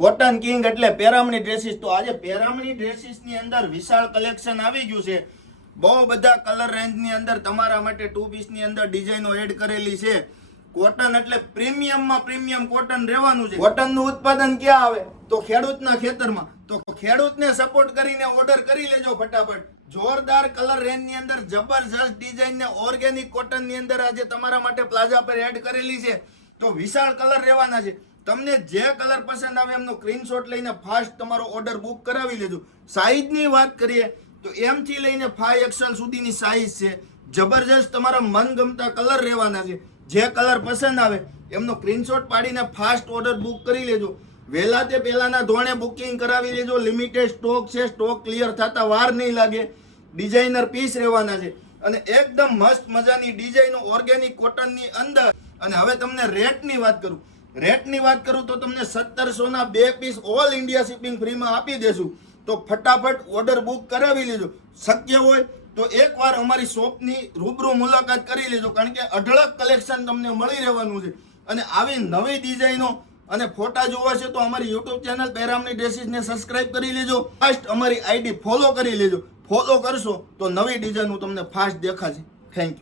Cotton king એટલે પેરામણી dresses. તો આજે પેરામણી ડ્રેસીસ ની અંદર વિશાળ કલેક્શન આવી ગયું છે. બહુ બધા કલર રેન્જ ની અંદર તમારા માટે 2 પીસ ની અંદર ડિઝાઇનો એડ કરેલી છે. કોટન એટલે પ્રીમિયમ માં પ્રીમિયમ કોટન રહેવાનું છે. કોટન નું ઉત્પાદન ક્યાં આવે તો ખેડૂતના ખેતરમાં. તો ખેડૂતને સપોર્ટ કરીને ઓર્ડર કરી લેજો ફટાફટ. જોરદાર કલર રેન્જ ની અંદર જબરજસ્ત ડિઝાઇન ને ઓર્ગેનિક કોટન ની અંદર આજે તમારા માટે પ્લાઝા પર એડ કરેલી છે. તો વિશાળ કલર રહેવાના છે. તમને જે કલર પસંદ આવે એમનો સ્ક્રીનશોટ લઈને ફાસ્ટ તમારો ઓર્ડર બુક કરાવી લેજો. સાઈઝ ની વાત કરીએ તો M થી લઈને 5XL સુધીની સાઈઝ છે. જબરજસ્ત તમારા મનગમતા કલર રહેવાના છે. જે કલર પસંદ આવે એમનો સ્ક્રીનશોટ પાડીને ફાસ્ટ ઓર્ડર બુક કરી લેજો. વહેલા તે પહેલાના ધોરણે બુકિંગ કરાવી લેજો. લિમિટેડ સ્ટોક છે. સ્ટોક ક્લિયર થતા વાર નહીં લાગે. ડિઝાઇનર પીસ રહેવાના છે અને એકદમ મસ્ત મજાની ડિઝાઇનો ઓર્ગેનિક કોટનની અંદર. અને હવે તમને રેટની વાત કરું. રેટની વાત કરું તો તમને 1700 ના 2 પીસ ઓલ ઇન્ડિયા શિપિંગ ફ્રીમાં આપી દેશું. તો ફટાફટ ઓર્ડર બુક કરાવી લેજો. શક્ય હોય તો એકવાર અમારી શોપની રૂબરૂ મુલાકાત કરી લેજો, કારણ કે અઢળક કલેક્શન તમને મળી રહેવાનું છે. અને આવી નવી ડિઝાઇનો અને ફોટા જોવા છે તો અમારી યુટ્યુબ ચેનલ પેરામણી ડ્રેસીસને સબસ્ક્રાઇબ કરી લેજો. ફાસ્ટ અમારી આઈડી ફોલો કરી લેજો. ફોલો કરશો તો નવી ડિઝાઇનો તમને ફાસ્ટ દેખાશે. Thank you.